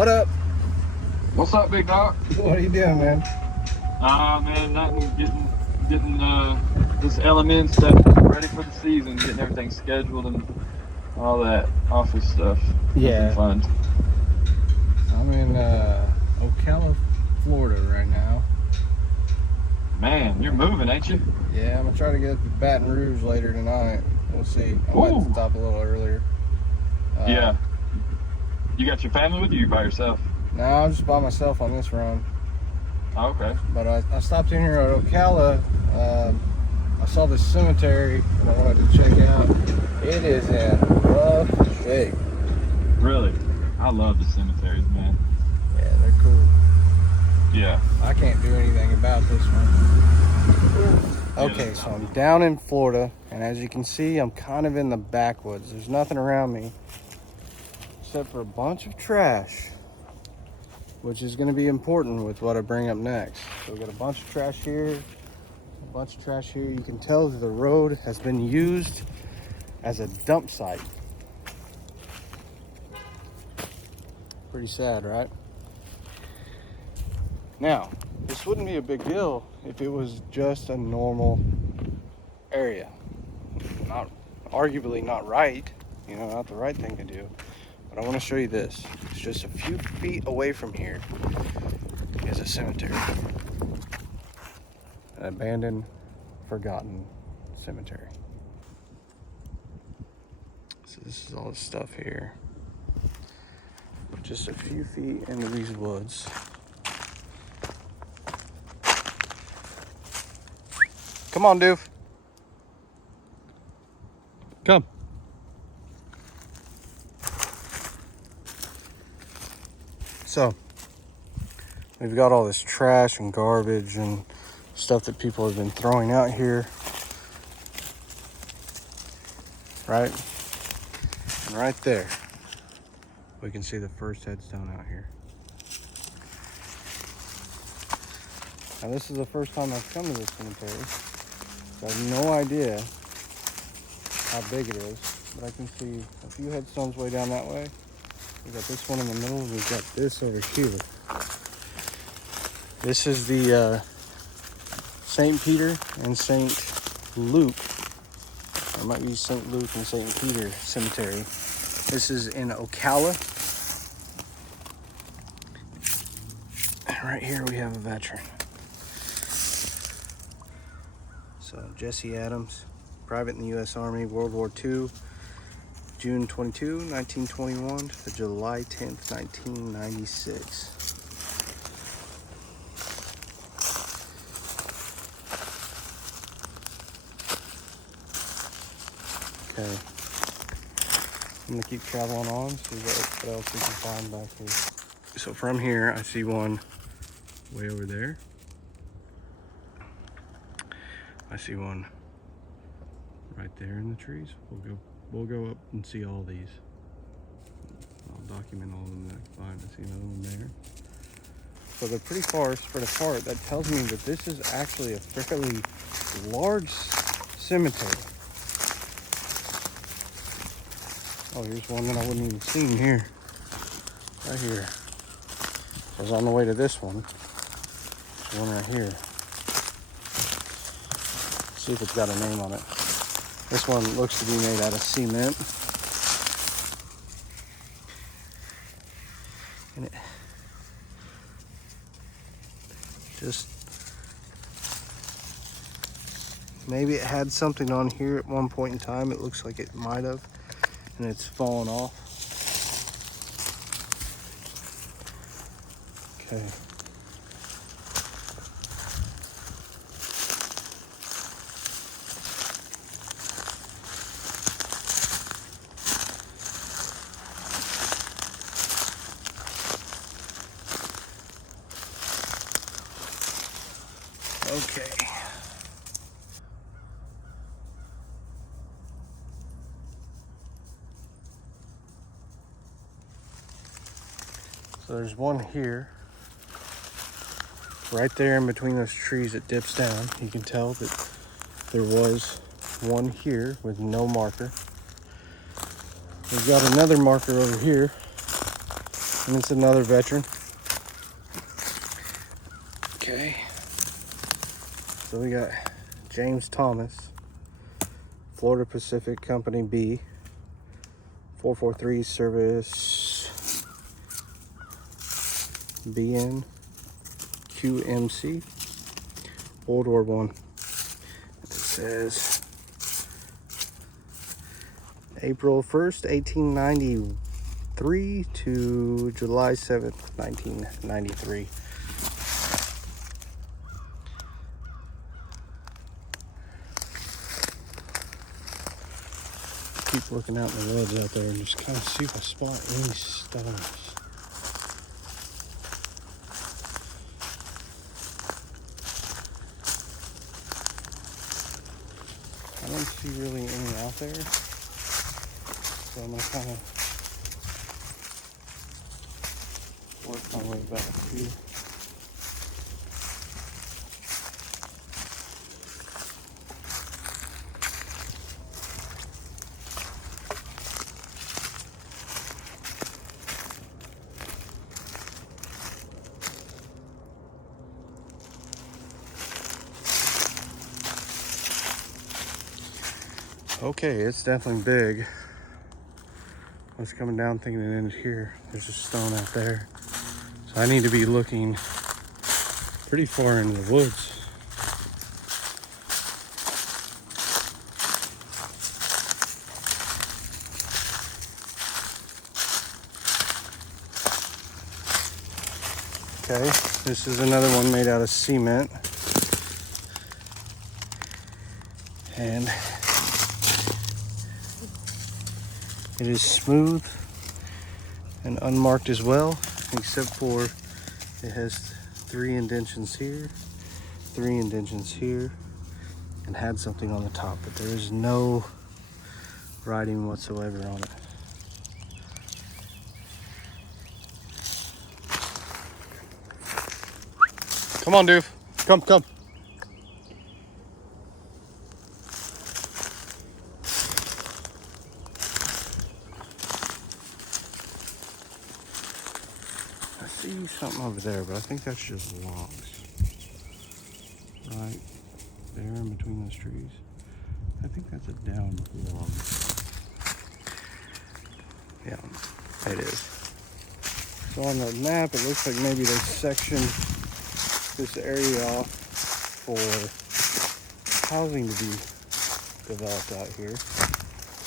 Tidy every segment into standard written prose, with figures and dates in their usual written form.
What up? What's up, big dog? What are you doing, man? Man, nothing. Getting this element stuff ready for the season, getting everything scheduled and all that office stuff. Nothing Yeah. fun. I'm in Ocala, Florida right now. Man, you're moving, ain't you? Yeah, I'm gonna try to get up to Baton Rouge later tonight. We'll see. I might stop a little earlier. Yeah. You got your family with you? You by yourself? No, I'm just by myself on this run. Oh, okay. But I stopped in here at Ocala. I saw this cemetery and I wanted to check out. It is in rough shape. Really? I love the cemeteries, man. Yeah, they're cool. Yeah. I can't do anything about this one. Okay, so I'm down in Florida, and as you can see, I'm kind of in the backwoods. There's nothing around me except for a bunch of trash, which is going to be important with what I bring up next. So we got a bunch of trash here, a bunch of trash here. You can tell that the road has been used as a dump site. Pretty sad, right? Now, this wouldn't be a big deal if it was just a normal area. Arguably not right, not the right thing to do. But I want to show you this. It's just a few feet away from here is a cemetery. An abandoned, forgotten cemetery. So this is all the stuff here. Just a few feet into these woods. Come on, Doof. Come. So, we've got all this trash and garbage and stuff that people have been throwing out here. Right? And right there, we can see the first headstone out here. Now, this is the first time I've come to this cemetery, so I have no idea how big it is, but I can see a few headstones way down that way. We got this one in the middle, and we've got this over here. This is the St. Peter and St. Luke. It might be St. Luke and St. Peter Cemetery. This is in Ocala. And right here we have a veteran. So Jesse Adams, private in the U.S. Army, World War II, June 22, 1921 to July 10th, 1996. Okay, I'm gonna keep traveling on, see what else we can find back here. So from here, I see one way over there. I see one right there in the trees. We'll go up and see all these. I'll document all of them that I can find. I see another one there. So they're pretty far spread apart. That tells me that this is actually a fairly large cemetery. Oh, here's one that I wouldn't even seen here. Right here. I was on the way to this one. There's one right here. See if it's got a name on it. This one looks to be made out of cement. And it just, maybe it had something on here at one point in time. It looks like it might have, and it's fallen off. Okay. Okay. So there's one here. Right there in between those trees it dips down. You can tell that there was one here with no marker. We've got another marker over here. And it's another veteran. Okay. So we got James Thomas, Florida Pacific Company B, 443 service BN QMC, World War I. It says April 1st, 1893 to July 7th, 1993. Keep looking out in the woods out there and just kind of see if I spot any stones. I don't see really any out there, so I'm gonna kind of work my way back here. Okay, it's definitely big. I was coming down thinking it ended here. There's a stone out there. So I need to be looking pretty far into the woods. Okay, this is another one made out of cement. And it is smooth and unmarked as well, except for it has 3 indentions here, 3 indentions here, and had something on the top, but there is no writing whatsoever on it. Come on, Doof. Come. I see something over there, but I think that's just logs. Right there in between those trees. I think that's a down log. Yeah, it is. So on the map, it looks like maybe they sectioned this area off for housing to be developed out here.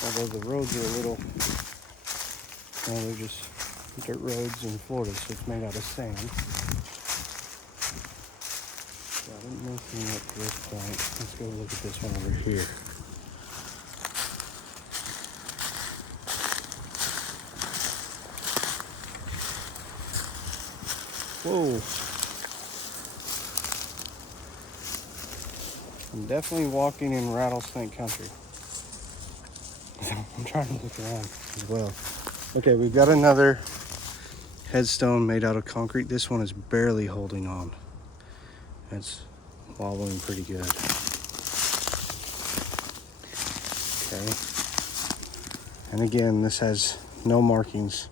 Although the roads are a little, well, they're just dirt roads in Florida, so it's made out of sand. So I didn't know anything up to this point. Let's go look at this one over here. Whoa. I'm definitely walking in rattlesnake country. I'm trying to look around as well. Okay, we've got another headstone made out of concrete. This one is barely holding on. It's wobbling pretty good. Okay. And again, this has no markings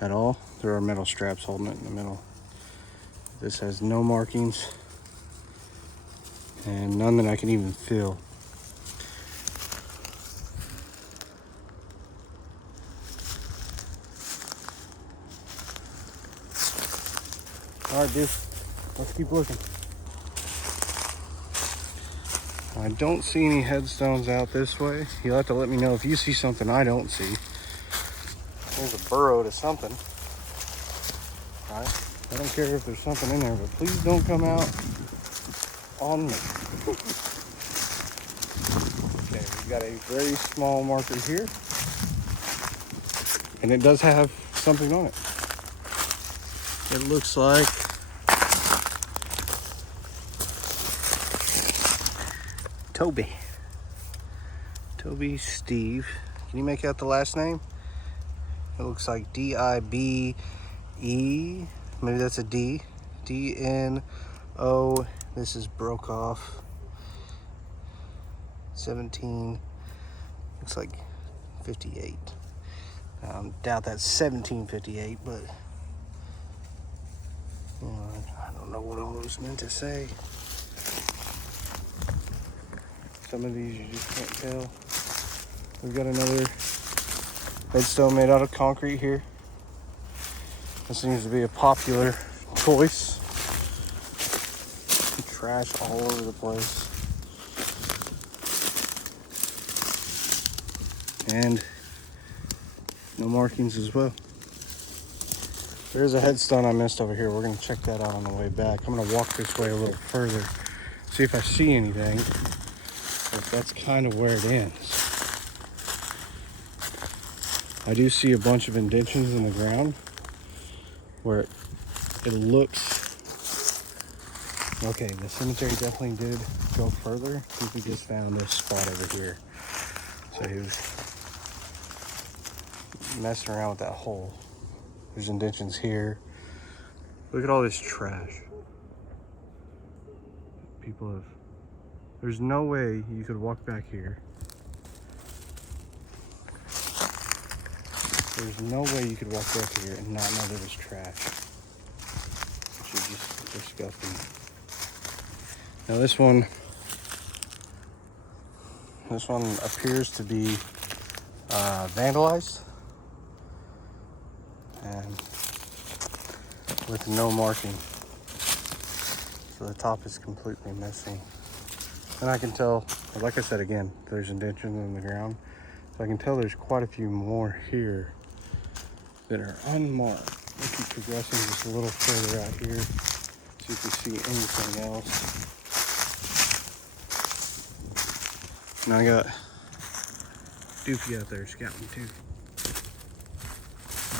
at all. There are metal straps holding it in the middle. This has no markings and none that I can even feel. All right, dude, let's keep looking. I don't see any headstones out this way. You'll have to let me know if you see something I don't see. There's a burrow to something. All right, I don't care if there's something in there, but please don't come out on me. Okay, we've got a very small marker here, and it does have something on it. It looks like Toby Steve. Can you make out the last name? It looks like D-I-B-E. Maybe that's a D. D-N-O. This is broke off. 17. Looks like 58. Doubt that's 1758, but know what I was meant to say. Some of these you just can't tell. We've got another headstone made out of concrete here. This seems to be a popular choice. Trash all over the place. And no markings as well. There's a headstone I missed over here. We're gonna check that out on the way back. I'm gonna walk this way a little further, see if I see anything. But that's kind of where it ends. I do see a bunch of indentions in the ground where it looks, okay, the cemetery definitely did go further. I think we just found this spot over here. So he was messing around with that hole. There's indentions here. Look at all this trash. People have, there's no way you could walk back here. There's no way you could walk back here and not know there was trash. Which is just disgusting. Now this one appears to be vandalized and with no marking. So the top is completely missing. And I can tell, like I said again, there's indentions in the ground. So I can tell there's quite a few more here that are unmarked. We'll keep progressing just a little further out here. See if we see anything else. Now I got Doopy out there scouting too.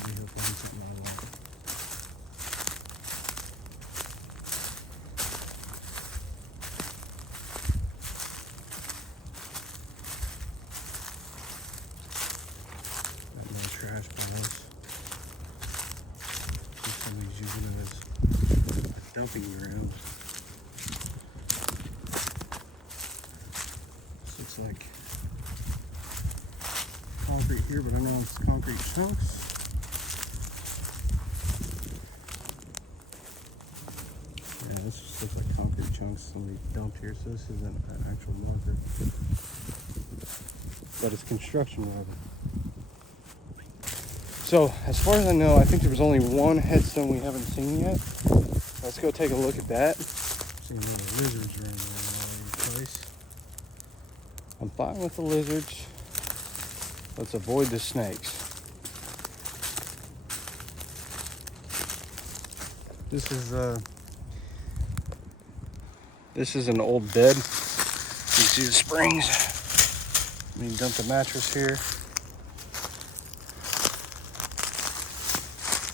Maybe he'll find something I like. Got more trash piles. Somebody's using it as a dumping ground. This looks like concrete here, but I know it's concrete chunks. Yeah, this just looks like concrete chunks somebody dumped here, so this isn't an actual marker. But it's construction rubber. So, as far as I know, I think there was only one headstone we haven't seen yet. Let's go take a look at that. Seeing little lizards running around all over the place. I'm fine with the lizards. Let's avoid the snakes. This is an old bed. You see the springs. We dumped a mattress here.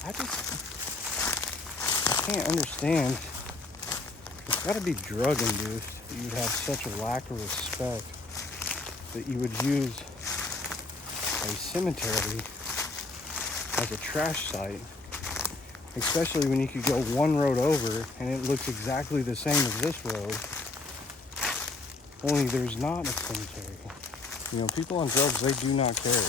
I can't understand. It's got to be drug induced. You would have such a lack of respect that you would use a cemetery as a trash site, especially when you could go one road over and it looks exactly the same as this road, only there's not a cemetery. You know, people on drugs, they do not care.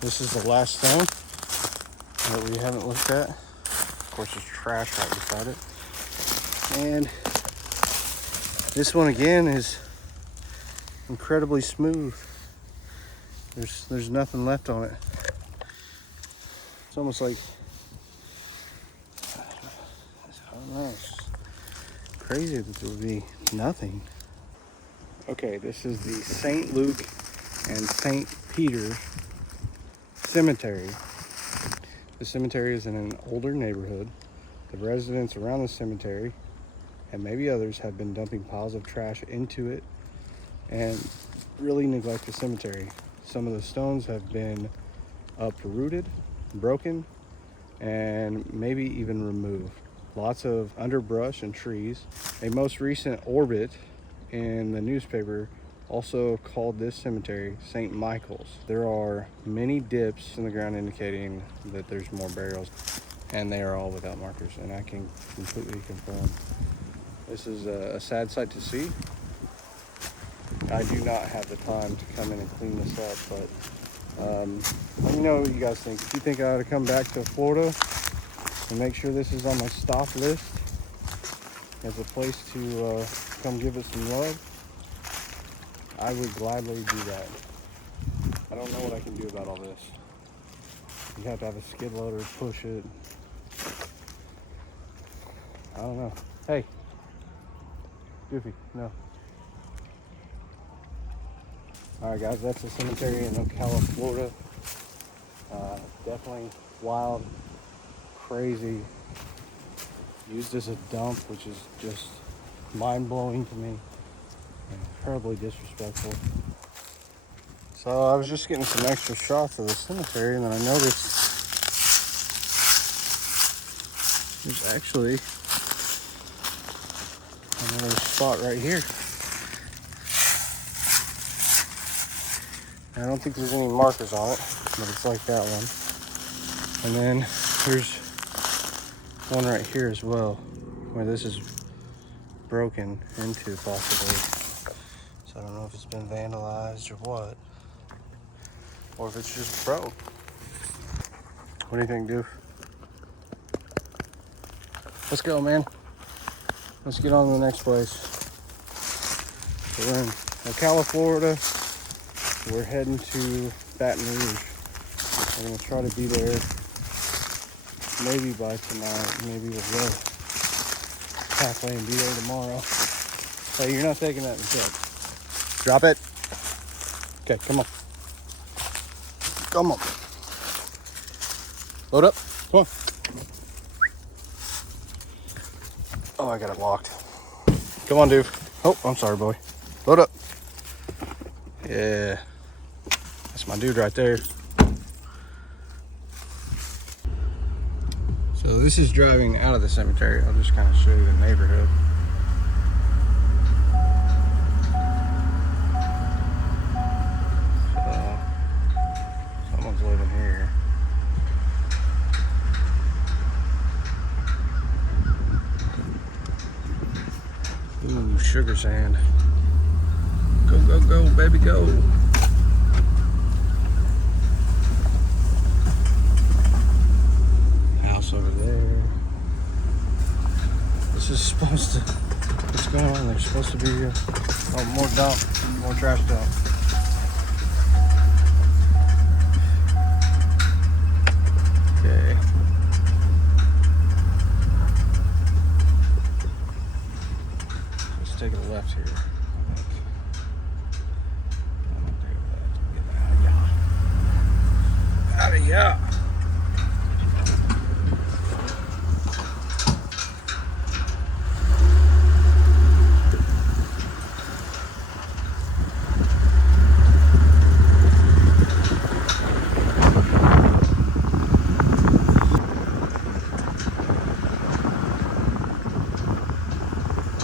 This is the last stone that we haven't looked at. Of course, there's trash right beside it. And this one again is incredibly smooth. There's nothing left on it. It's almost like, I don't know, it's crazy that there would be nothing. Okay, this is the St. Luke and St. Peter Cemetery. The cemetery is in an older neighborhood. The residents around the cemetery and maybe others have been dumping piles of trash into it and really neglect the cemetery. Some of the stones have been uprooted, broken, and maybe even removed. Lots of underbrush and trees. A most recent orbit in the newspaper also called this cemetery St. Michael's. There are many dips in the ground indicating that there's more burials, and they are all without markers, and I can completely confirm. This is a sad sight to see. I do not have the time to come in and clean this up, but let me know what you guys think. If you think I ought to come back to Florida and make sure this is on my stop list as a place to come give it some love, I would gladly do that. I don't know what I can do about all this. You have to have a skid loader to push it. I don't know. Hey, Goofy, no. Alright guys, that's the cemetery in Ocala, Florida. Definitely wild, crazy, used as a dump, which is just mind-blowing to me and terribly disrespectful. So I was just getting some extra shots of the cemetery, and then I noticed there's actually another spot right here. I don't think there's any markers on it, but it's like that one. And then there's one right here as well, where this is broken into possibly. So I don't know if it's been vandalized or what, or if it's just broke. What do you think, Doof? Let's go, man. Let's get on to the next place. So we're in Ocala, Florida. We're heading to Baton Rouge. We're gonna try to be there maybe by tonight. Maybe we'll go halfway and be there tomorrow. Hey, you're not taking that in the truck. Drop it. Okay, come on. Come on. Load up. Come on. Oh, I got it locked. Come on, dude. Oh, I'm sorry, boy. Load up. Yeah. That's my dude right there. So this is driving out of the cemetery. I'll just kind of show you the neighborhood. So someone's living here. Ooh, sugar sand. Go, go, go, baby, go. House over there. This is supposed to, what's going on? There's supposed to be more dump, more trash dump. Okay. Let's take a left here.